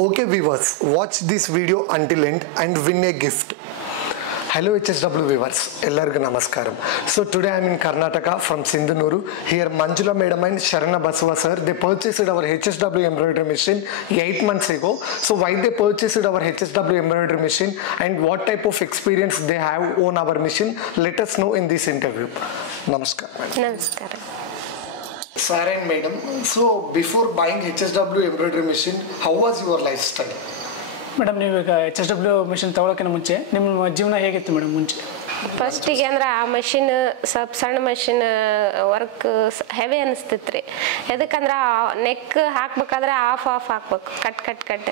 Okay viewers, watch this video until end and win a gift. Hello HSW viewers, ellargu namaskaram. So today I am in Karnataka from Sindhunuru. Here Manjula madam and Sharana Basava sir, they purchased our HSW embroidery machine 8 months ago. So why they purchased our HSW embroidery machine and what type of experience they have on our machine, let us know in this interview. Namaskar. Namaskaram. Sir and madam, so before buying HSW embroidery machine, how was your lifestyle? Madam ನೀವು ಈಗ HSW machine ತಗೊಳ್ಳೋಕ್ಕಿಂತ ಮುಂಚೆ ನಿಮ್ಮ ಜೀವನ ಹೇಗಿತ್ತು madam ಮುಂಚೆ? ಫಸ್ಟಿಗೆ ಅಂದ್ರೆ ಆ ಮಷಿನ್ ಸ್ವಲ್ಪ ಸಣ್ಣ ಮಷಿನ್ ವರ್ಕ್ ಹೆವಿ ಅನಿಸ್ತಿತ್ತು ರೀ. ಎದಕ್ಕಂದ್ರೆ ನೆಕ್ ಹಾಕ್ಬೇಕಾದ್ರೆ ಆಫ್ ಹಾಕ್ಬೇಕು, ಕಟ್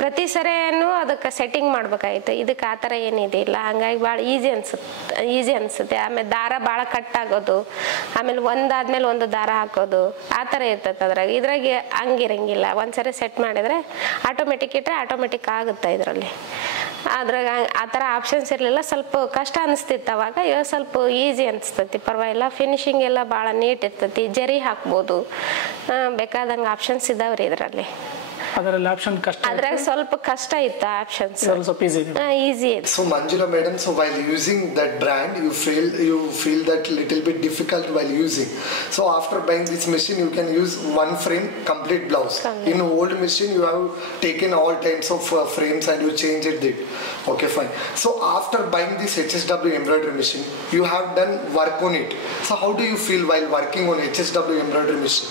ಪ್ರತಿ ಸರಿನೂ ಅದಕ್ಕೆ ಸೆಟ್ಟಿಂಗ್ ಮಾಡ್ಬೇಕಾಗಿತ್ತು. ಇದಕ್ಕೆ ಆ ಥರ ಏನಿದಿಲ್ಲ, ಹಂಗಾಗಿ ಭಾಳ ಈಸಿ ಅನಿಸುತ್ತೆ. ಆಮೇಲೆ ದಾರ ಭಾಳ ಕಟ್ ಆಗೋದು, ಆಮೇಲೆ ಒಂದಾದ್ಮೇಲೆ ಒಂದು ದಾರ ಹಾಕೋದು ಆ ಥರ ಇರ್ತೈತೆ ಇದ್ರಾಗೆ ಹಂಗಿರಂಗಿಲ್ಲ. ಒಂದ್ಸರಿ ಸೆಟ್ ಮಾಡಿದರೆ ಆಟೋಮೆಟಿಕ್ ಇಟ್ಟರೆ ಆಟೋಮೆಟಿಕ್ ಆಗುತ್ತೆ ಇದರಲ್ಲಿ. ಅದ್ರಾಗ ಆ ಥರ ಆಪ್ಷನ್ಸ್ ಇರಲಿಲ್ಲ, ಸ್ವಲ್ಪ ಕಷ್ಟ ಅನಿಸ್ತಿತ್ತು ಅವಾಗ. ಇವಾಗ ಸ್ವಲ್ಪ ಈಸಿ ಅನಿಸ್ತೈತಿ, ಪರವಾಗಿಲ್ಲ. ಫಿನಿಶಿಂಗ್ ಎಲ್ಲ ಭಾಳ ನೀಟ್ ಇರ್ತೈತಿ, ಜರಿ ಹಾಕ್ಬೋದು, ಬೇಕಾದಂಗೆ ಆಪ್ಷನ್ಸ್ ಇದಾವ್ರಿ ಇದರಲ್ಲಿ. ಅದರಲ್ಲಿ ಆಪ್ಷನ್ ಕಷ್ಟ, ಅದ್ರಾಗ ಸ್ವಲ್ಪ ಕಷ್ಟ ಇತ್ತು ಆಪ್ಷನ್ಸ್, ಸ್ವಲ್ಪ ಈಸಿ ಇತ್ತು. So Manjula madam, so while using that brand you feel that little bit difficult while using. So after buying this machine you can use one frame complete blouse. In old machine you have taken all types of frames and you changed it. Okay, fine. So after buying this HSW embroidery machine you have done work on it. So how do you feel while working on HSW embroidery machine?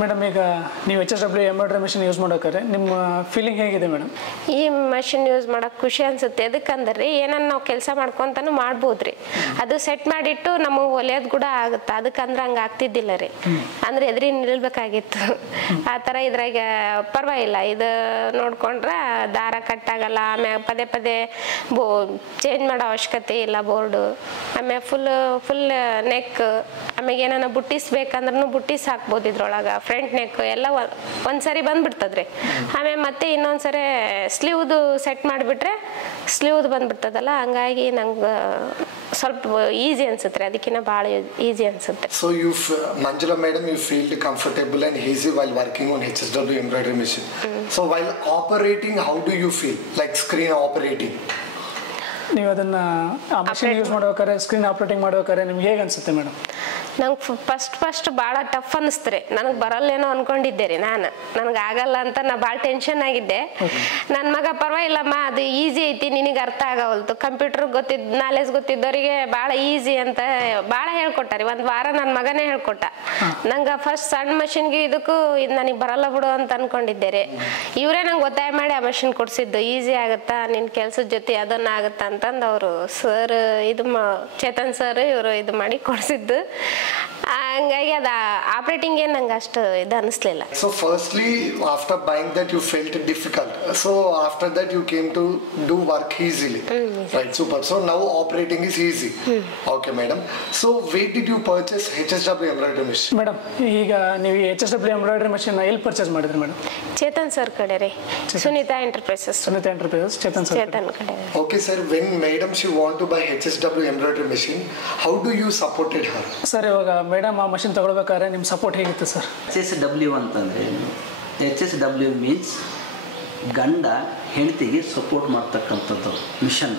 Madam ಈಗ ನೀವು HSW embroidery machine use ಮಾಡೋಕ್ಕಾರೆ ನಿಮ್ಮ feeling ಹೇಗಿದೆ madam? ಈ machine use ಮಾಡೋಕೆ ಖುಷಿ ಅನ್ಸುತ್ತೆ. ಎದಕ್ಕಂದ್ರೆ ಏನನ್ನ ನಾವು ಕೆಲಸ ಮಾಡ್ಕೊಂತಾನು ಮಾಡ್ಬೋದ್ರಿ. ಅದು ಸೆಟ್ ಮಾಡಿಟ್ಟು ನಮಗೆ ಹೊಲಿಯೋದು ಕೂಡ ಆಗುತ್ತೆ. ಅದಕ್ಕಂದ್ರೆ ಹಂಗೆ ಆಗ್ತಿದ್ದಿಲ್ಲ ರೀ, ಅಂದ್ರೆ ಎದುರಿ ನಿಲ್ಬೇಕಾಗಿತ್ತು. ಆ ಥರ ಇದ್ರಾಗ ಪರವಾಗಿಲ್ಲ. ಇದು ನೋಡ್ಕೊಂಡ್ರೆ ದಾರ ಕಟ್ಟಾಗಲ್ಲ, ಆಮ್ಯಾಗ ಪದೇ ಚೇಂಜ್ ಮಾಡೋ ಅವಶ್ಯಕತೆ ಇಲ್ಲ ಬೋರ್ಡು. ಆಮ್ಯಾಗ ಫುಲ್ ನೆಕ್, ಆಮ್ಯಾಗ ಏನಾನ ಬುಟ್ಟಿಸ್ ಬೇಕಂದ್ರೂ ಬುಟ್ಟಿಸ್ ಹಾಕ್ಬೋದು ಇದ್ರೊಳಗೆ. ಫ್ರಂಟ್ ನೆಕ್ ಎಲ್ಲ ಒಂದ್ಸರಿ ಬಂದ್ಬಿಡ್ತದ್ರಿ. ಆಮೇಲೆ ಮತ್ತೆ ಇನ್ನೊಂದ್ಸರಿ ಸ್ಲೀವ್ದು ಸೆಟ್ ಮಾಡಿಬಿಟ್ರೆ ಸ್ಲೀವ್ದು ಬಂದ್ಬಿಡ್ತದಲ್ಲ, ಹಂಗಾಗಿ ನಂಗೆ ಸ್ವಲ್ಪ ಈಸಿ ಅನ್ಸುತ್ತೆ, ಅದಕ್ಕಿಂತ ಭಾಳ ಈಸಿ ಅನ್ಸುತ್ತೆ. So Manjula madam, you feel comfortable and easy while working on HSW embroidery machine. So while operating, how do you feel? Like screen operating? ನೀವು ಅದನ್ನ ಆ ಮಷಿನ್ ಯೂಸ್ ಮಾಡ್ಬೇಕಾದ್ರೆ, ಸ್ಕ್ರೀನ್ ಆಪರೇಟಿಂಗ್ ಮಾಡ್ಬೇಕಾದ್ರೆ ನಿಮ್ಗೆ ಹೇಗೆ ಅನ್ಸುತ್ತೆ ಮೇಡಮ್? ನಂಗೆ ಫಸ್ಟ್ ಭಾಳ ಟಫ್ ಅನ್ನಿಸ್ತು ರೀ. ನನಗೆ ಬರಲ್ಲೇನೋ ಅನ್ಕೊಂಡಿದ್ದೆ ರೀ. ನನಗೆ ಆಗಲ್ಲ ಅಂತ ನಾ ಭಾಳ ಟೆನ್ಷನ್ ಆಗಿದ್ದೆ. ನನ್ನ ಮಗ ಪರವಾಗಿಲ್ಲಮ್ಮ ಅದು ಈಸಿ ಐತಿ, ನಿನಗೆ ಅರ್ಥ ಆಗವಲ್ತು. ಕಂಪ್ಯೂಟರ್ ನಾಲೆಜ್ ಗೊತ್ತಿದ್ದವರಿಗೆ ಭಾಳ ಈಸಿ ಅಂತ ಭಾಳ ಹೇಳ್ಕೊಟ್ಟಾರಿ. ಒಂದು ವಾರ ನನ್ನ ಮಗನೇ ಹೇಳ್ಕೊಟ್ಟ. ನಂಗೆ ಫಸ್ಟ್ ಸಣ್ಣ ಮಷಿನ್ಗೆ ಇದಕ್ಕೂ ಇದು ನನಗೆ ಬರಲ್ಲ ಬಿಡು ಅಂತ ಅನ್ಕೊಂಡಿದ್ದೆ ರೀ. ಇವರೇ ನಂಗೆ ಒತ್ತಾಯ ಮಾಡಿ ಆ ಮಷಿನ್ ಕೊಡ್ಸಿದ್ದು. ಈಸಿ ಆಗುತ್ತಾ ನಿನ್ನ ಕೆಲ್ಸದ ಜೊತೆ ಅದನ್ನ ಆಗುತ್ತಾ ಅಂತಂದು ಅವರು ಸರ್ ಚೇತನ್ ಸರ್ ಇವರು ಇದು ಮಾಡಿ ಕೊಡ್ಸಿದ್ದು. ಹಂಗಾಗಿ ಅದು ಆಪರೇಟಿಂಗ್ ಏನು ನಂಗೆ ಅಷ್ಟು ಇದು ಅನಿಸ್ಲಿಲ್ಲ. So firstly, after buying that you felt it difficult. So after that you came to do work easily. Right, super. So now operating is easy. Okay madam. So where did you purchase HSW embroidery machine? Madam ಈಗ ನೀವು HSW embroidery machine ಎಲ್ಲಿ purchase ಮಾಡಿದ್ರಿ madam? Chetan sir ಕಡೆ ರೀ, Sunita enterprises Chetan ಕಡೆ. Okay sir, when madam she want to buy HSW embroidery machine, how do you supported her? Sir ಇವಾಗ madam ಆ machine ತಗೊಳ್ಬೇಕಾದ್ರೆ ನಿಮ್ಮ ಸಪೋರ್ಟ್ ಹೇಗಿತ್ತು ಸರ್? HSW ಅಂತಂದರೆ HSW ಮೀನ್ಸ್ ಗಂಡ ಹೆಂಡತಿಗೆ ಸಪೋರ್ಟ್ ಮಾಡ್ತಕ್ಕಂಥದ್ದು ಮಿಷನ್.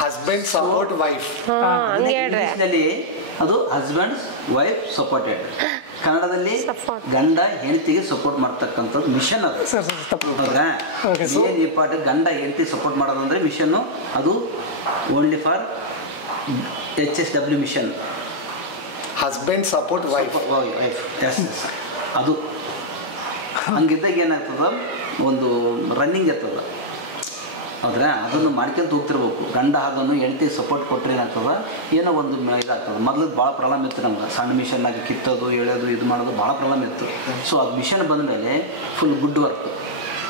ಹಸ್ಬೆಂಡ್ ಸಪೋರ್ಟ್ ವೈಫ್, ಇಂಗ್ಲಿಷ್ನಲ್ಲಿ ಅದು ಹಸ್ಬೆಂಡ್ ವೈಫ್ ಸಪೋರ್ಟೆಡ್. ಕನ್ನಡದಲ್ಲಿ ಗಂಡ ಹೆಂಡತಿಗೆ ಸಪೋರ್ಟ್ ಮಾಡ್ತಕ್ಕಂಥದ್ದು ಮಿಷನ್. ಅದು ಹೌದಾ? ಏನ್ ಇಂಪಾರ್ಟೆಂಟ್, ಗಂಡ ಹೆಂಡತಿ ಸಪೋರ್ಟ್ ಮಾಡೋದಂದ್ರೆ ಮಿಷನ್ನು ಅದು only for HSW mission. Husband support wife ಅದು ಹಂಗಿದ್ದಾಗ ಏನಾಗ್ತದ, ಒಂದು ರನ್ನಿಂಗ್ ಇರ್ತದ. ಹೌದ್ರಾ? ಅದನ್ನು ಮಾಡ್ಕೊಂತ ಹೋಗ್ತಿರ್ಬೇಕು. ಗಂಡ ಅದನ್ನು ಹೆಂಡತಿ ಸಪೋರ್ಟ್ ಕೊಟ್ಟರೆ ಏನಾಗ್ತದ, ಏನೋ ಒಂದು ಇದಾಗ್ತದೆ. ಮೊದಲದು ಭಾಳ ಪ್ರಾಬ್ಲಮ್ ಇತ್ತು ನಮ್ಗೆ. ಸಣ್ಣ ಮಿಷನ್ನಾಗಿ ಕಿತ್ತೋದು ಎಳೆಯೋದು ಇದು ಮಾಡೋದು ಭಾಳ ಪ್ರಾಬ್ಲಮ್ ಇತ್ತು. ಸೊ ಅದು ಮಿಷನ್ ಬಂದಮೇಲೆ ಫುಲ್ ಗುಡ್ ವರ್ಕ್.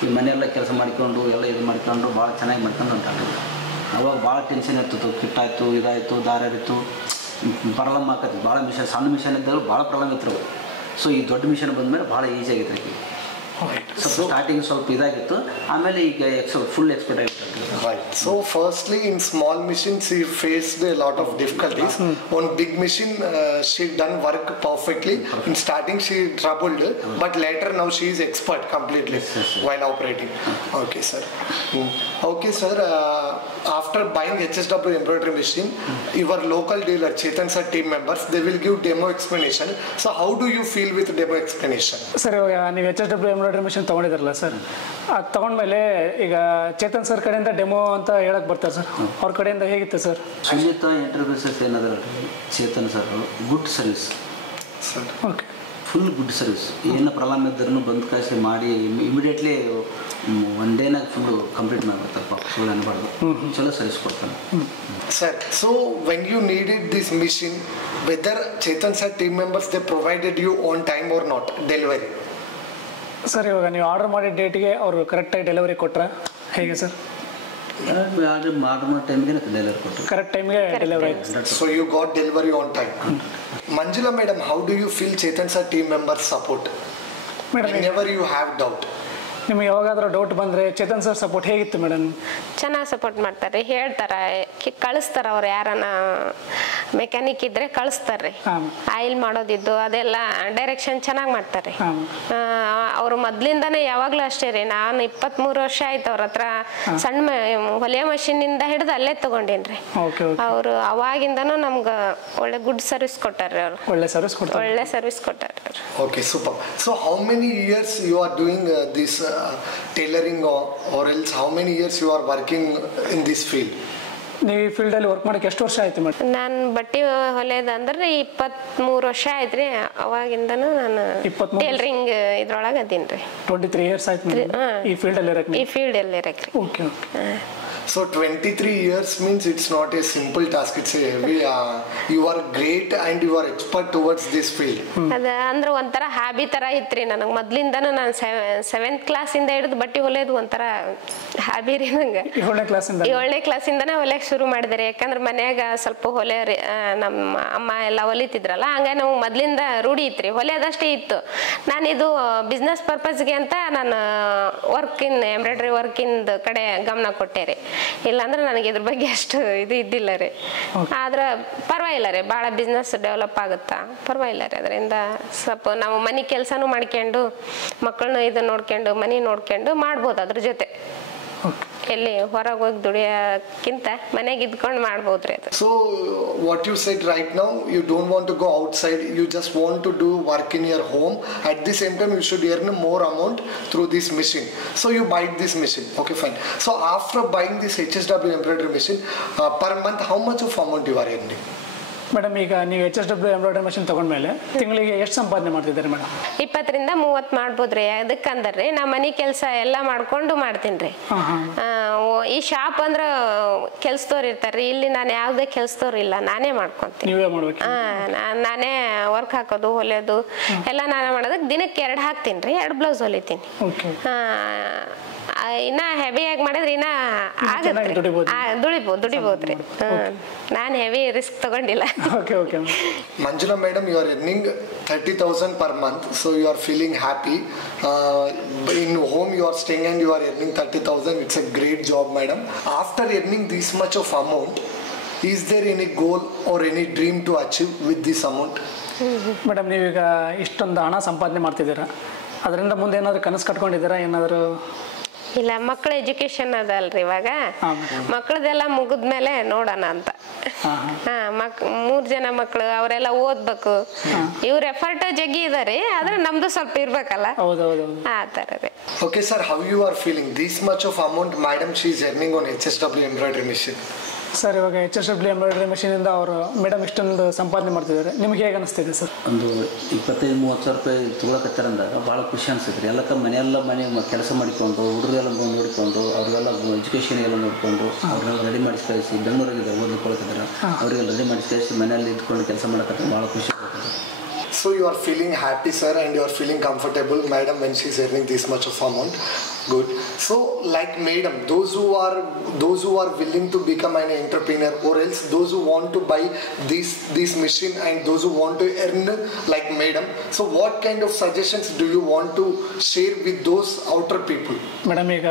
ಈ ಮನೆಯೆಲ್ಲ ಕೆಲಸ ಮಾಡ್ಕೊಂಡು ಎಲ್ಲ ಇದು ಮಾಡ್ಕೊಂಡು ಭಾಳ ಚೆನ್ನಾಗಿ ಮಾಡ್ಕೊಂಡು ಹೊಂಟಾಗಿಲ್ಲ. ಅವಾಗ ಭಾಳ ಟೆನ್ಷನ್ ಇರ್ತಿತ್ತು. ಕಿಟ್ಟಾಯಿತು, ಇದಾಯಿತು, ದಾರ ಇತ್ತು, ಪ್ರಾಬ್ಲಮ್ ಆಕತಿ. ಭಾಳ ಮಿಷನ್, ಸಣ್ಣ ಮಿಷನ್ ಇದ್ದಾಗ ಭಾಳ ಪ್ರಾಬ್ಲಮ್ ಇತ್ತು. ಸೊ ಈ ದೊಡ್ಡ ಮಿಷನ್ ಬಂದಮೇಲೆ ಭಾಳ ಈಸಿ ಆಗೈತೆ. ಸ್ವಲ್ಪ ಸ್ಟಾರ್ಟಿಂಗ್ ಸ್ವಲ್ಪ ಇದಾಗಿತ್ತು, ಆಮೇಲೆ ಈಗ ಫುಲ್ ಎಕ್ಸ್ಪರ್ಟ್ ಆಗಿತ್ತು. Right. So firstly, in small machine, she faced a lot of difficulties. On big machine, she done work perfectly. In starting, she troubled, but later now she is expert completely while operating. Okay, sir. Okay, sir. After buying HSW embroidery machine, your local dealer, Chetan sir team members, they will give demo explanation. So how do you feel with demo explanation? Sir ಇವಾಗ ನೀವು HSW embroidery machine ತೊಗೊಂಡಿದ್ರಲ್ಲ sir, ಅದು ತೊಗೊಂಡ್ಮೇಲೆ ಈಗ Chetan sir ಕಡೆಯಿಂದ demo ಅಂತ ಹೇಳಕ್ ಬರ್ತಾರೆ sir, ಅವ್ರ ಕಡೆಯಿಂದ ಹೇಗಿತ್ತು ಸರ್? ಸುನೀತಾ ಎಂಟರ್ಪ್ರೈಸಸ್ ಏನಾದ್ರೆ Chetan sir good service Sir. Okay, full good service. ಏನು ಪ್ರಾಬ್ಲಮ್ ಇದ್ರೂ ಬಂದು ಕಾಸಿ ಮಾಡಿ ಇಮಿಡಿಯೇಟ್ಲಿ ಒನ್ ಡೇನಾಗ ಫುಲ್ಲು ಕಂಪ್ಲೀಟ್ ಮಾಡಿಬಿಡ್ತಾರಪ್ಪ, ಸುಳ್ಳು ಅನ್ಬಾರ್ದು, ಚಲೋ ಸರ್ವಿಸ್ ಕೊಡ್ತಾನೆ. Sir, so when you needed this machine, whether Chetan sir team members they provided you on time or not delivery? Sir ಇವಾಗ ನೀವು ಆರ್ಡರ್ ಮಾಡಿದ ಡೇಟಿಗೆ ಅವರು ಕರೆಕ್ಟಾಗಿ ಡೆಲಿವರಿ ಕೊಟ್ರಾ ಹೇಗೆ ಸರ್? ಆರ್ಡರ್ ಮಾಡೋ ಟೈಮ್ಗೆ ಡೆಲಿವರಿ ಕೊಟ್ಟರು, ಕರೆಕ್ಟ್ ಟೈಮ್ಗೆ ಡೆಲಿವರಿ ಆಯ್ತು. So you got delivery on time. Manjula madam, how do you feel Chetan sir team members support? Madam, Whenever you have doubt. ನಿಮಗೆ ಯಾವಾಗಾದ್ರೂ ಡೌಟ್ ಬಂದರೆ ಚೇತನ್ ಸರ್ ಸಪೋರ್ಟ್ ಹೇಗಿತ್ತು ಮೇಡಮ್? ಚೆನ್ನಾಗಿ ಸಪೋರ್ಟ್ ಮಾಡ್ತಾರೆ, ಹೇಳ್ತಾರೆ, ಕಳಿಸ್ತಾರೆ. ಅವ್ರು ಯಾರನ್ನ ಮೆಕ್ಯಾನಿಕ್ ಇದ್ರೆ ಕಳಿಸ್ತಾರೆ. ಆಯಿಲ್ ಮಾಡೋದಿದ್ದು ಅದೆಲ್ಲ ಡೈರೆಕ್ಷನ್ ಚೆನ್ನಾಗಿ ಮಾಡ್ತಾರೆ. ಅವರು ಮೊದ್ಲಿಂದಾನೇ ಯಾವಾಗಲೂ ಅಷ್ಟೇ ರೀ. ನಾನು 23 ವರ್ಷ ಆಯ್ತು ಅವ್ರ ಹತ್ರ ಸಣ್ಣ ಹೊಲಿಯೋ ಮಷೀನಿಂದ ಹಿಡಿದು ಅಲ್ಲೇ ತಗೊಂಡೇನ್ರಿ. ಅವರು ಅವಾಗಿಂದನೂ ನಮ್ಗೆ ಒಳ್ಳೆ ಗುಡ್ ಸರ್ವಿಸ್ ಕೊಟ್ಟಾರ್ರಿ. ಅವರು ಒಳ್ಳೆ ಸರ್ವಿಸ್ ಕೊಡ್ತಾರೆ, ಒಳ್ಳೆ service ಕೊಟ್ಟಾರ್ರಿ. Okay, super. So how many years you are doing this tailoring or else how many years you are working in this field? ನೀವು ಈ ಫೀಲ್ಡಲ್ಲಿ ವರ್ಕ್ ಮಾಡೋಕ್ಕೆ ಎಷ್ಟು ವರ್ಷ ಆಯ್ತು ಮೇಡಮ್? ನಾನು ಬಟ್ಟೆ ಹೊಲಿಯೋದಂದ್ರೆ 23 ವರ್ಷ ಆಯ್ತ್ರಿ. ಅವಾಗಿಂದನೂ ನಾನು ಟೈಲರಿಂಗ್ ಇದ್ರೊಳಗೆ ಅದೀನಿ ರೀ. 23 years ಆಯ್ತು ಈ ಫೀಲ್ಡಲ್ಲಿ ಇರಕ್ಕೆ? ಈ ಫೀಲ್ಡಲ್ಲಿ ಇರಕ್ಕೆ. Okay okay. So 23 years means it's not a simple task, it's a heavy, you are great and you are expert towards this field. ಅದ ಅಂದ್ರೆ ಒಂಥರ ಹ್ಯಾಬಿ ತರ ಇತ್ರಿ ನನಗೆ ಮೊದ್ಲಿಂದನೂ. ನಾನು 7th ಕ್ಲಾಸಿಂದ ಹಿಡಿದು ಬಟ್ಟೆ ಹೊಲಿಯೋದು ಒಂಥರ ಹ್ಯಾಬಿ ರೀ ನಂಗೆ. 7ನೇ ಕ್ಲಾಸಿಂದನೇ ಹೊಲಿಯಕ್ಕೆ ಶುರು ಮಾಡಿದ್ರಿ. ಯಾಕಂದ್ರೆ ಮನ್ಯಾಗ ಸ್ವಲ್ಪ ಹೊಲಿಯೋರಿ ನಮ್ಮ ಅಮ್ಮ ಎಲ್ಲ ಹೊಲಿತಿದ್ರಲ್ಲ, ಹಂಗಾಗಿ ನಾವು ಮೊದ್ಲಿಂದ ರೂಢಿ ಇತ್ರಿ, ಹೊಲಿಯೋದಷ್ಟೇ ಇತ್ತು. ನಾನಿದು ಬಿಸ್ನೆಸ್ ಪರ್ಪಸ್ಗೆ ಅಂತ ನಾನು ಎಂಬ್ರಾಯ್ಡ್ರಿ ವರ್ಕಿಂದ ಕಡೆ ಗಮನ ಕೊಟ್ಟೆ ರೀ. ಇಲ್ಲಾಂದ್ರೆ ನನಗೆ ಇದ್ರ ಬಗ್ಗೆ ಅಷ್ಟು ಇದು ಇದ್ದಿಲ್ಲ ರೀ. ಆದ್ರೆ ಪರವಾಗಿಲ್ಲ ರೀ, ಭಾಳ ಬಿಸ್ನೆಸ್ ಡೆವಲಪ್ ಆಗುತ್ತಾ, ಪರವಾಗಿಲ್ಲ ರೀ. ಅದರಿಂದ ಸ್ವಲ್ಪ ನಾವು ಮನೆ ಕೆಲಸನೂ ಮಾಡ್ಕೊಂಡು ಮಕ್ಕಳನ್ನ ಇದು ನೋಡ್ಕೊಂಡು ಮನೆ ನೋಡ್ಕೊಂಡು ಮಾಡ್ಬೋದು ಅದ್ರ ಜೊತೆ. ಎಲ್ಲಿ ಹೊರಗೆ ಹೋಗಿ ದುಡಿಯೋಕ್ಕಿಂತ ಮನೆಗೆ ಇದ್ಕೊಂಡು ಮಾಡ್ಬೋದ್ರಿ ಅದು. So what you said right now, you don't want to go outside, you just want to do work in your home. At the same time you should earn more amount through this machine, so you buy this machine. Okay, fine. So after buying this HSW embroidery machine, per month how much of amount you are earning? Madam, ಈಗ ನೀವು HSW embroidery machine ತಗೊಂಡ್ಮೇಲೆ ತಿಂಗಳಿಗೆ ಎಷ್ಟು ಸಂಪಾದನೆ ಮಾಡ್ತಿದ್ದಾರೆ madam? 20 ರಿಂದ 30 ಮಾಡ್ಬೋದ್ರಿ. ಅದಕ್ಕಂದ್ರಿ ನಾ ಮನೆ ಕೆಲಸ ಎಲ್ಲ ಮಾಡ್ಕೊಂಡು ಮಾಡ್ತೀನಿ ರೀ. ಈ ಶಾಪ್ ಅಂದ್ರ ಕೆಲ್ಸದವ್ರು ಇರ್ತಾರ್ರಿ, ಇಲ್ಲಿ ನಾನು ಯಾವ್ದೇ ಕೆಲ್ಸದವ್ರು ಇಲ್ಲ, ನಾನೇ ಮಾಡ್ಕೊಂತೀನಿ. ನೀವೇ ಮಾಡ್ಬೇಕು? ನಾನೇ ವರ್ಕ್ ಹಾಕೋದು ಹೊಲಿಯೋದು ಎಲ್ಲ ನಾನೇ ಮಾಡೋದಕ್ಕೆ ದಿನಕ್ಕೆ 2 ಹಾಕ್ತೀನಿ ರೀ, 2 ಬ್ಲೌಸ್ ಹೊಲಿತೀನಿ. ಇನ್ನ ಹೆವಿಯಾಗಿ ಮಾಡಿದ್ರೆ ಇನ್ನ ಆಗತ್ತೆ, ದುಡಿಬೋದ್ರಿ. ನಾನು ಹೆವಿ ರಿಸ್ಕ್ ತಗೊಂಡಿಲ್ಲ. Manjula madam, you are earning 30,000 per month, so you are feeling happy. In home you are staying and you are earning 30,000. It's a great job, madam. After earning this much of amount, is there any goal or any dream to achieve with this amount? Madam, ನೀವೀಗ ಇಷ್ಟೊಂದು ಹಣ ಸಂಪಾದನೆ ಮಾಡ್ತಿದ್ದೀರಾ, ಅದರಿಂದ ಮುಂದೆ ಏನಾದರೂ ಕನಸು ಕಟ್ಕೊಂಡಿದ್ದೀರಾ? ಏನಾದರೂ? ಇಲ್ಲ, ಮಕ್ಕಳ ಎಜುಕೇಶನ್ ಅದಲ್ರಿ ಇವಾಗ, ಮಕ್ಕಳದೆಲ್ಲ ಮುಗಿದ್ಮೇಲೆ ನೋಡೋಣ ಅಂತ. 3 ಜನ ಮಕ್ಕಳು, ಅವರೆಲ್ಲ ಓದ್ಬೇಕು. ಇವ್ರ ಎಫರ್ಟ್ ಜಗ್ಗಿ ಇದಾರೆ, ಆದ್ರೆ ನಮ್ದು ಸ್ವಲ್ಪ ಇರ್ಬೇಕಲ್ಲ, ಆ ತರ ರೀ. Okay sir, how you are feeling? This much of amount madam she is earning on HSW embroidery machine. Sir, ಇವಾಗ HSW ಎಂಬ್ರಾಯ್ಡ್ರಿ ಮಷೀನಿಂದ ಅವರು ಮೇಡಮ್ ಇಷ್ಟೊಂದು ಸಂಪಾದನೆ ಮಾಡ್ತಿದ್ದಾರೆ, ನಿಮ್ಗೆ ಹೇಗೆ ಅನಿಸ್ತಿದೆ ಸರ್? ಒಂದು 25-30 ಸಾವಿರ ರೂಪಾಯಿ ತೊಗೊಳಕತ್ತಾರಂದಾಗ ಭಾಳ ಖುಷಿ ಅನಿಸ್ತೈತೆ ರೀ. ಎಲ್ಲಕ್ಕ ಮನೆ ಕೆಲಸ ಮಾಡಿಕೊಂಡು ಹುಡುಗರೆಲ್ಲ ನೋಡಿಕೊಂಡು ಅವ್ರಿಗೆಲ್ಲ ಎಜುಕೇಷನ್ ಎಲ್ಲ ನೋಡಿಕೊಂಡು ಅವ್ರನ್ನೆಲ್ಲ ರೆಡಿ ಮಾಡಿಸಿ ಕಳಿಸಿ, ಬೆಂಗಳೂರಿಗೆ ಓದ್ಕೊಳ್ತಿದ್ದಾರೆ, ಅವರಿಗೆಲ್ಲ ರೆಡಿ ಮಾಡಿಸಿ ಕಳಿಸಿ ಮನೆಯಲ್ಲಿ ಇದ್ಕೊಂಡು ಕೆಲಸ ಮಾಡಕತ್ತಾರೆ, ಭಾಳ ಖುಷಿ ಆಗ್ತದೆ. So you are feeling happy sir and you are feeling comfortable madam when she is earning this much of amount. Good. So, like madam, those who are willing to become an entrepreneur, or else those who want to buy this machine, and those who want to earn like madam. So, what kind of suggestions do you want to share with those outer people? Madam, ಈಗ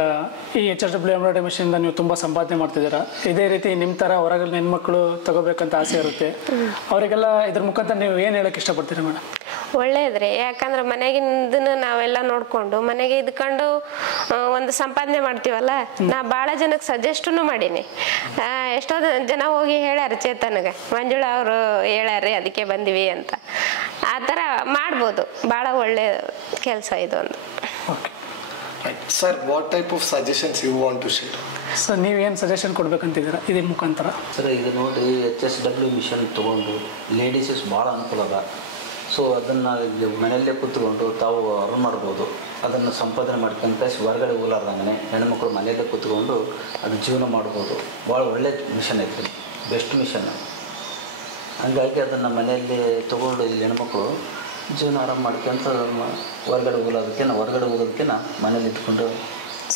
ಈ HSW embroidery ಮಿಷಿನಿಂದ ನೀವು ತುಂಬ ಸಂಪಾದನೆ ಮಾಡ್ತಿದ್ದೀರಾ. ಇದೇ ರೀತಿ ನಿಮ್ಮ ಥರ ಹೊರಗಡೆ ಹೆಣ್ಮಕ್ಳು ತಗೋಬೇಕಂತ ಆಸೆ ಇರುತ್ತೆ. ಅವರಿಗೆಲ್ಲ ಇದ್ರ ಮುಖಾಂತರ ನೀವು ಏನು ಹೇಳಕ್ಕೆ ಇಷ್ಟಪಡ್ತೀರಾ ಮೇಡಮ್? ಒಳ್ಳೇದ್ರಿ. ಯಾಕಂದ್ರೆ ಮನೆಗಿಂದನು ನಾವೆಲ್ಲ ನೋಡ್ಕೊಂಡು ಮನೆಗೆ ಇದ್ಕೊಂಡು ಒಂದು ಸಂಪಾದನೆ ಮಾಡ್ತೀವಲ್ಲ. ನಾ ಭಾಳ ಜನಕ್ಕೆ ಸಜೆಸ್ಟೂ ಮಾಡೀನಿ. ಎಷ್ಟೋ ಜನ ಹೋಗಿ ಹೇಳ್ಯಾರ ಚೇತನ್ಗೆ, ಮಂಜುಳಾ ಅವರು ಹೇಳ್ಯಾರ್ರಿ ಅದಕ್ಕೆ ಬಂದಿವಿ ಅಂತ. ಆ ಥರ ಮಾಡ್ಬೋದು. ಭಾಳ ಒಳ್ಳೆ ಕೆಲಸ ಇದೊಂದು. Okay Sir, what type of suggestions you want to share? Sir, ನೀವೇನು ಸಜೆಷನ್ ಕೊಡ್ಬೇಕಂತಿದ್ದೀರಾ ಇದ್ರ ಮುಖಾಂತರ? ಸರ್, ಇದು ನೋಡಿ HSW ಮಿಷನ್ ತೊಗೊಂಡು ಲೇಡೀಸಸ್ ಭಾಳ ಅನುಕೂಲ ಅದ. ಸೊ ಅದನ್ನು ಮನೆಯಲ್ಲೇ ಕೂತ್ಕೊಂಡು ತಾವು ಅರ್ನ್ ಮಾಡ್ಬೋದು. ಅದನ್ನು ಸಂಪಾದನೆ ಮಾಡ್ಕೊಂಡು ಪ್ಲಸ್ ಹೊರಗಡೆ ಹೋಗ್ಲಾರ್ದಂಗೆ ಹೆಣ್ಮಕ್ಳು ಮನೆಯಲ್ಲೇ ಕೂತ್ಕೊಂಡು ಅದು ಜೀವನ ಮಾಡ್ಬೋದು. ಭಾಳ ಒಳ್ಳೆ ಮಿಷನ್ ಐತೆ, ಬೆಸ್ಟ್ ಮಿಷನ್. ಹಂಗಾಗಿ ಅದನ್ನು ಮನೆಯಲ್ಲಿ ತೊಗೊಂಡು ಇಲ್ಲಿ ಹೆಣ್ಮಕ್ಳು ಜೀವನ ಆರಾಮ ಮಾಡ್ಕೊಂತ ಹೊರಗಡೆ ಹೋಗೋದಕ್ಕೆ ಮನೇಲಿ ಇಟ್ಕೊಂಡು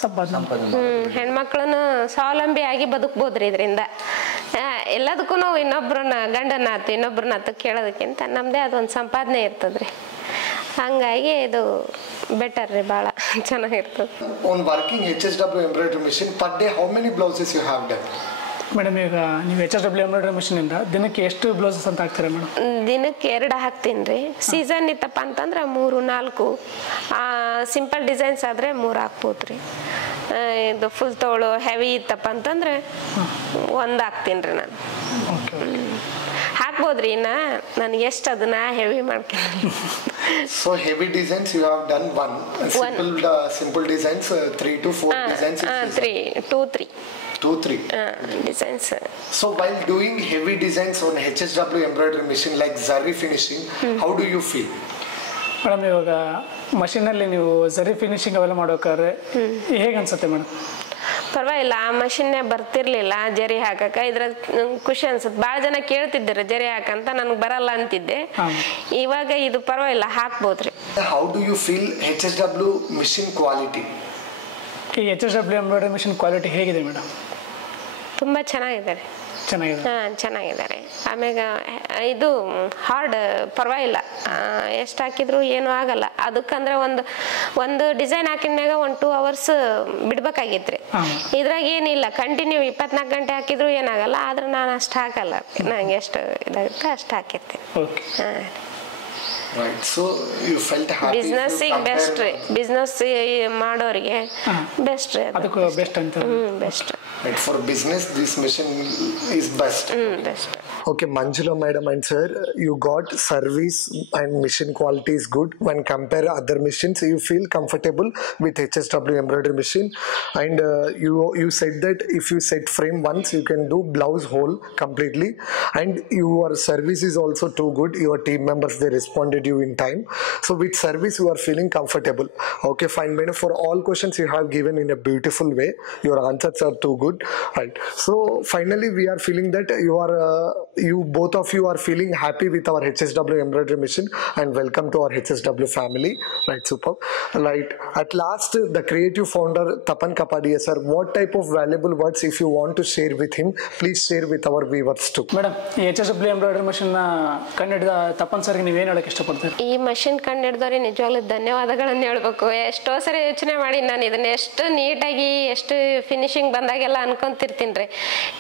ಸಂಪಾದನೆ ಹೆಣ್ಮಕ್ಳನ್ನು ಸ್ವಾವಲಂಬಿಯಾಗಿ ಬದುಕ್ಬೋದ್ರಿ ಇದರಿಂದ. ಎಲ್ಲದಕ್ಕೂ ಇನ್ನೊಬ್ರನ್ನ ಕೇಳೋದಕ್ಕಿಂತ ನಮ್ಮದೇ ಅದೊಂದು ಸಂಪಾದನೆ ಇರ್ತದ್ರಿ. ಹಂಗಾಗಿ ಇದು ಬೆಟರ್ ರೀ, ಭಾಳ ಚೆನ್ನಾಗಿರ್ತದೆ. On working HSW embroidery machine per day, how many blouses you have done? Madam, ಈಗ ನೀವು HSW ಎಂಬ್ರಾಯ್ಡ್ರಿ ಮಿಷಿನಿಂದ ದಿನಕ್ಕೆ ಎಷ್ಟು ಬ್ಲೌಸಸ್ ಅಂತ ಹಾಕ್ತೀರಾ ಮೇಡಮ್? ದಿನಕ್ಕೆ 2 ಹಾಕ್ತೀನಿ ರೀ. ಸೀಸನ್ ಇತ್ತಪ್ಪ ಅಂತಂದ್ರೆ 3-4. ಸಿಂಪಲ್ ಡಿಸೈನ್ಸ್ ಆದರೆ 3 ಹಾಕ್ಬೋದು ರೀ. ಇದು ಫುಲ್ ತೋಳು ಹೆವಿ ಇತ್ತಪ್ಪ ಅಂತಂದ್ರೆ 1 ಹಾಕ್ತೀನಿ ರೀ ನಾನು. ಹಾಕ್ಬೋದ್ರಿ. ನನಗೆ ಎಷ್ಟು ಅದನ್ನ ಹೆವಿ ಮಾಡ್ತೀನಿ. So heavy designs you have done 1. Simple designs 3 to 4 designs. 2-3 designs. So while doing heavy designs on HSW embroidery machine like zari finishing, how do you feel? Madam, ಇವಾಗ ಮಷೀನಲ್ಲಿ ನೀವು ಜರಿ ಫಿನಿಶಿಂಗ್ ಅವೆಲ್ಲ ಮಾಡ್ಬೇಕಾದ್ರೆ ಹೇಗೆ ಅನ್ಸುತ್ತೆ ಮೇಡಮ್? ಪರವಾಗಿಲ್ಲ. ಆ ಮಷಿನ್ನೇ ಬರ್ತಿರ್ಲಿಲ್ಲ ಜರಿ ಹಾಕಕ್ಕೆ. ಇದ್ರ ಖುಷಿ ಅನ್ಸುತ್ತೆ. ಭಾಳ ಜನ ಕೇಳ್ತಿದ್ದಾರೆ ಜರಿ ಹಾಕಂತ, ನನಗೆ ಬರಲ್ಲ ಅಂತಿದ್ದೆ. ಇವಾಗ ಇದು ಪರವಾಗಿಲ್ಲ, ಹಾಕ್ಬೋದ್ರಿ. How do you feel HSW machine quality? ಈ HSW ಎಂಬ್ರಾಯ್ಡ್ರಿ ಮಿಷಿನ್ ಕ್ವಾಲಿಟಿ ಹೇಗಿದೆ ಮೇಡಮ್? ತುಂಬ ಚೆನ್ನಾಗಿದ್ದಾರೆ. ಚೆನ್ನಾಗಿದ್ದಾರೆ. ಆಮ್ಯಾಗ ಇದು ಹಾರ್ಡ್ ಪರವಾಗಿಲ್ಲ. ಎಷ್ಟು ಹಾಕಿದ್ರು ಏನೂ ಆಗಲ್ಲ. ಅದಕ್ಕಂದ್ರೆ ಒಂದು ಡಿಸೈನ್ ಹಾಕಿದ್ಮ್ಯಾಗ 1-2 hours ಬಿಡ್ಬೇಕಾಗಿತ್ತು ರೀ. ಇದ್ರಾಗ ಏನಿಲ್ಲ, ಕಂಟಿನ್ಯೂ 24 ಗಂಟೆ ಹಾಕಿದ್ರು ಏನಾಗಲ್ಲ. ಆದ್ರೆ ನಾನು ಅಷ್ಟು ಹಾಕಲ್ಲ. ನಂಗೆ ಎಷ್ಟು ಇದಾಗುತ್ತೆ ಅಷ್ಟು ಹಾಕಿರ್ತೀನಿ. Right. So you felt happy. Business ಮಾಡೋರಿಗೆ ಬೆಸ್ಟ್ ರೀ. ಅದಕ್ಕೆ ಬೆಸ್ಟ್ ಅಂತ. Best. Right. For business, this machine is best. Best. Okay, Manjula madam and sir, you got service and machine quality is good. When compare other machines, you feel comfortable with HSW embroidery machine. And you said that if you set frame once, you can do blouse whole completely. And your service is also too good. Your team members, they responded you in time. So with service, you are feeling comfortable. Okay, fine madam. For all questions you have given in a beautiful way. Your answers are too good. Right. So finally, we are feeling that you both of you are feeling happy with our HSW embroidery machine, and welcome to our HSW family. Right, superb. Right. At last, the creative founder Tapan Kapadia sir, what type of valuable words if you want to share with him, please share with our viewers too. Madam, ಈ HSW embroidery machine ಕಂಡಿಡಿದ Tapan ಸರ್ಗೆ ನೀವೇನು ಹೇಳಕ್ಕೆ ಇಷ್ಟಪಡ್ತೀರಿ? ಈ machine ಕಂಡಿಡಿದವ್ರೆ ನಿಜವಾಗ್ಲೂ ಧನ್ಯವಾದಗಳನ್ನು ಹೇಳ್ಬೇಕು. ಎಷ್ಟೋ ಸರಿ ಯೋಚನೆ ಮಾಡಿ ನಾನು ಇದನ್ನ ಎಷ್ಟು ನೀಟಾಗಿ ಎಷ್ಟು ಫಿನಿಶಿಂಗ್ ಬಂದಾಗೆಲ್ಲ ಅನ್ಕೊಂತಿರ್ತೀನಿ ರೀ,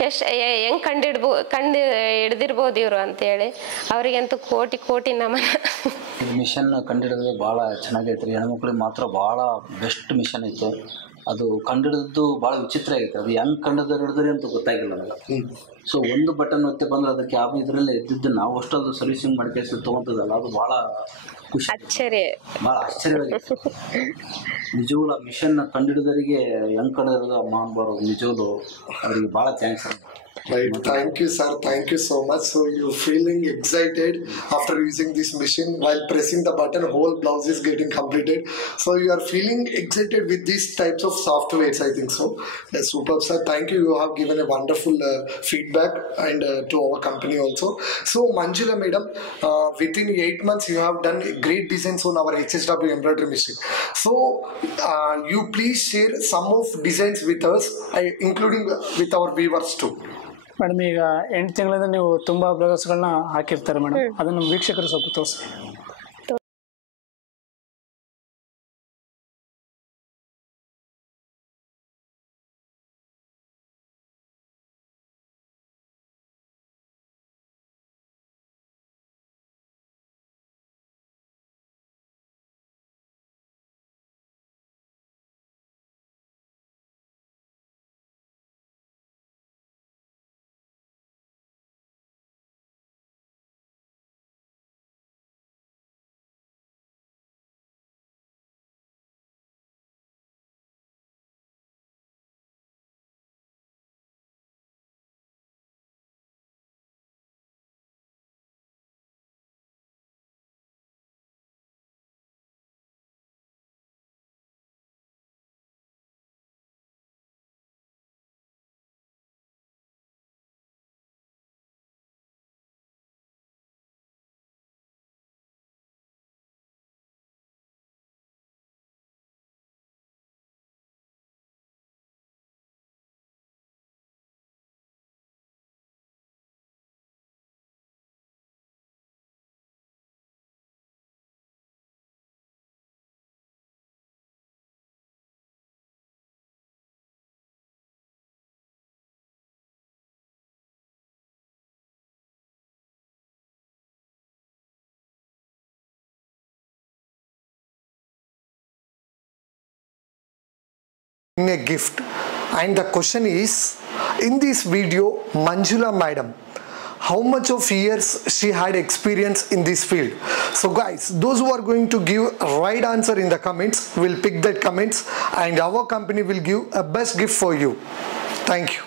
ಎಷ್ಟು ಹೆಂಗೆ ಹಿಡ್ದಿರ್ಬೋದು ಇವರು ಅಂತೇಳಿ. ಅವರಿಗಂತೂ ಕೋಟಿ ನಮನ. ಇದು ಮಿಷನ್ ಕಂಡಿಡಿದ್ರೆ ಭಾಳ ಚೆನ್ನಾಗೈತೆ ರೀ. ಹೆಣ್ಮಕ್ಳಿಗೆ ಮಾತ್ರ ಭಾಳ ಬೆಸ್ಟ್ ಮಿಷನ್ ಐತೆ. ಅದು ಕಂಡಿಡಿದ್ದು ಭಾಳ ವಿಚಿತ್ರ ಆಗೈತೆ. ಅದು ಹೆಂಗೆ ಹಿಡಿದ್ರಿ ಅಂತ ಗೊತ್ತಾಗಿಲ್ಲ ನನಗೆ. ಸೊ ಒಂದು ಬಟನ್ ಒತ್ತಿ ಬಂದ್ರೆ ಅದಕ್ಕೆ ಯಾವ ಇದರಲ್ಲಿ ಎದ್ದಿದ್ದು ನಾವು ಅಷ್ಟು ಅದು ಸರ್ವಿಸಿಂಗ್ ಮಾಡಿ ಕೆಲಸ ತೊಗೊತದಲ್ಲ, ಅದು ಭಾಳ ಖುಷಿ, ಭಾಳ ಆಶ್ಚರ್ಯವಾಗಿದೆ. ನಿಜವಾಗ್ಲೂ ಆ ಮಿಷನ್ ಕಂಡಿಡಿದವರಿಗೆ ಹೆಂಗೆ ಕಂಡಿರೋದು ಅಮ್ಮ ಅನ್ಬಾರು. ನಿಜವಾಗ್ಲೂ ಅವರಿಗೆ ಭಾಳ thanks. Right. Thank you, sir. Thank you so much. So you're feeling excited after using this machine. While pressing the button, whole blouse is getting completed. So you are feeling excited with these types of softwares, I think so. Yes, superb, sir. Thank you. You have given a wonderful feedback and to our company also. So Manjula madam, within 8 months you have done a great designs on our HSW embroidery machine. So you please share some of designs with us, including with our viewers too. Madam, ಈಗ 8 ತಿಂಗಳಿಂದ ನೀವು ತುಂಬಾ ಬ್ಲೌಸ್ಗಳನ್ನ ಹಾಕಿರ್ತಾರೆ madam, ಅದನ್ನು ವೀಕ್ಷಕರು ಸ್ವಲ್ಪ ತೋರಿಸಿ. A gift, and the question is, in this video, Manjula madam, how much of years she had experience in this field? So guys, those who are going to give right answer in the comments will pick that comments, and our company will give a best gift for you. Thank you.